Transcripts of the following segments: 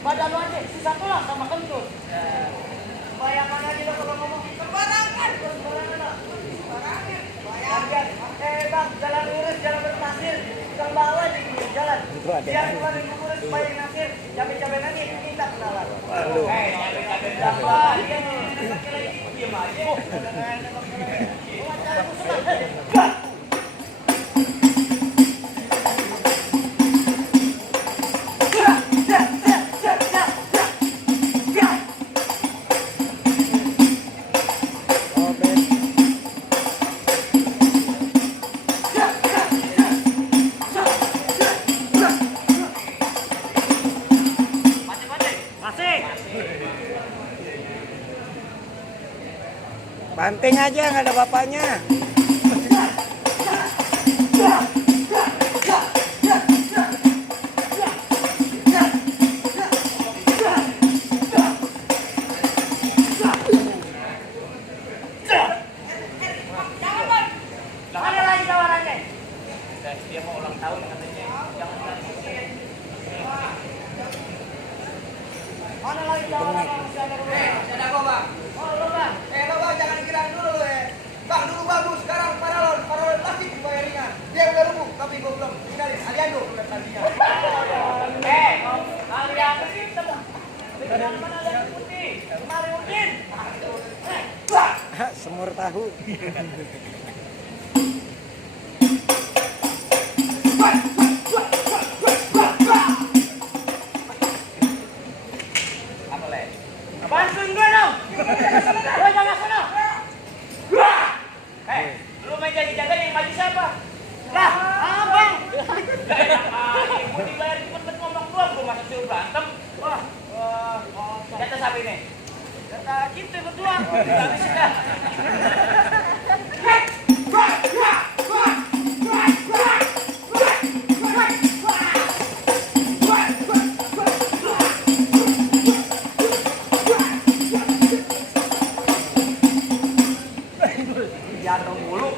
Badan lu aja, sisa tulang sama kentut. Bayangkan aja lo kalau ngomong sembarangan. Bayangkan. Bang, jalan lurus, jalan berpasir. Kang bawah di jalan. Biar keluarin lurus supaya nasir. Capek-capek nanti kita kenalan. Capek-capek berapa? Dia pakai lagi diam aja. Banting aja, nggak ada bapaknya. Mana lagi tawarannya? Dia mau ulang tahun katanya. Mana lagi tawarannya? Ada apa, Bang? Oh, lo bang. Lo Bang, jangan kira dulu lo ya. Bang, dulu bagus, sekarang paralon plastik dibayar ringan. Dia udah rubuh, tapi gue belum. Tinggalin, Aliando udah tadinya. Kalian kita bang. Dengan mana ada putih? Kemari Udin. Semur tahu. Apa le? Bantuin gue dong. Gue jaga sana. Lu main jaga-jaga yang maju siapa? Lah, abang. Mau dibayar cepet ngomong doang, gue masa suruh berantem. Wah, data siapa ini? Data kita berdua. Gak bisa dah. Jatuh mulu.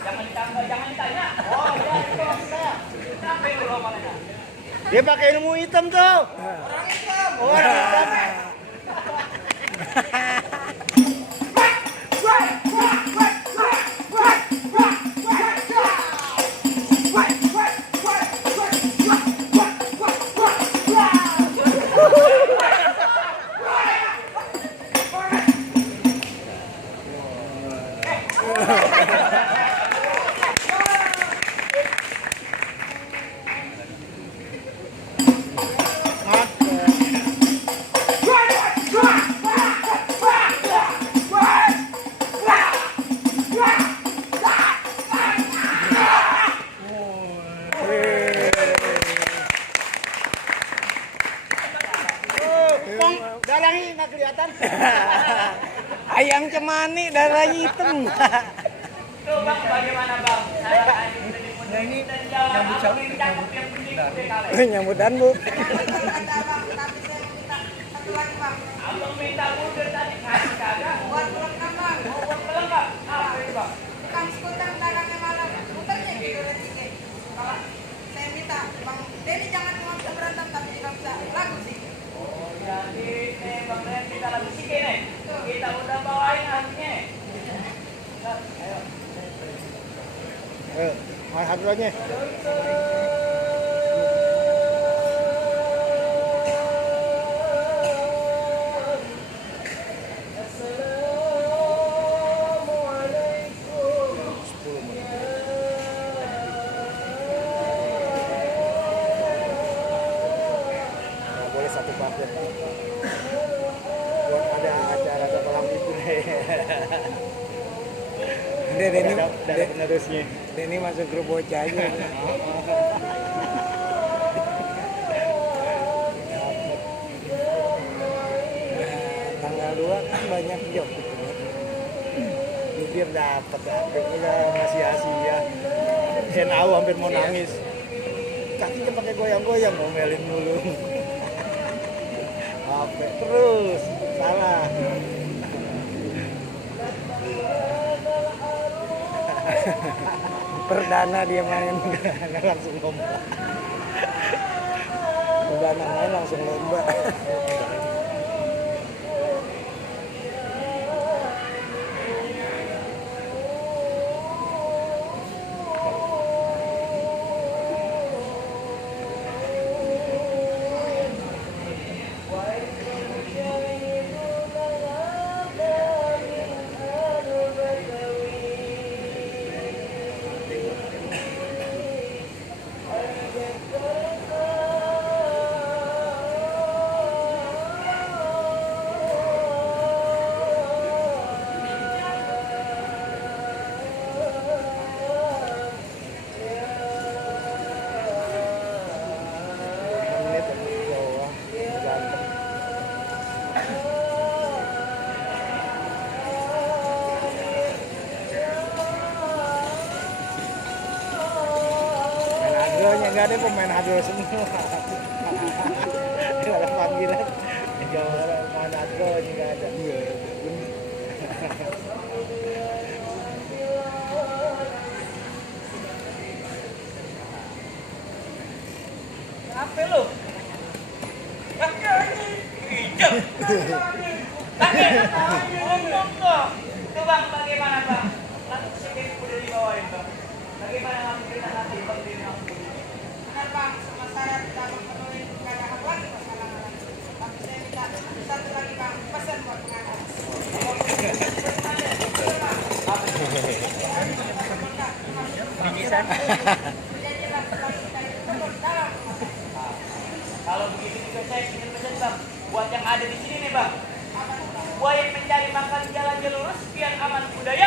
Jangan ditanya. Oh, ya itu maksud saya. Capek lu romannya. Dia pakai ilmu hitam tuh. Orang Islam. Orang hitam. Darahnya nggak kelihatan. Ayam cemani darahnya hitam. Tuh bang, bagaimana bang? Saya ini nyambut Nyambutan bu. abang minta mundur tadi kasih kagak. Buat pelengkap bang, Mau buat pelengkap. Apa ini bang? bukan skuter belakangnya malam, skuternya gitu rezeki. Kalau saya minta bang Denny jangan cuma bisa berantem tapi juga bisa lagu sih. Oh jadi nih bang Ren kita lagi sike nih. Kita udah bawain artinya. Ayo. Ayo, mau hadronya. Boleh satu paket. Buat ada acara ke kolam itu deh. Dari penerusnya. Ini masuk grup bocah aja. Tanggal 2 kan banyak job gitu. Jubir dapat udah ngasih Asia. Henau hampir mau nangis. Kakinya pakai goyang-goyang ngomelin mulu. Apa terus salah. perdana dia main langsung lomba. Perdana main langsung lomba. Menit bawah berantem. Main agronya nggak ada pemain agro semua. Nggak ada panggilan. Kalau main agronya nggak ada. Apa lu? Kaki anjing. Hijab. Kaki. Ngomong kok. Itu bang, bagaimana bang? Lalu sedikit udah dibawain bang. Bagaimana ngambilin nanti bang di rumah? Benar bang, sama saya tidak memenuhi nggak ada hak lagi masalah lagi. Tapi saya minta satu lagi bang, pesan buat pengacara. Bingkisan. Perjanjian laki-laki kita itu betul dalam rumah saya. Kalau begitu juga saya ingin pesan bang, buat yang ada di sini nih bang. Apa itu bang? Buat yang mencari makan jalan jalur lurus biar aman budaya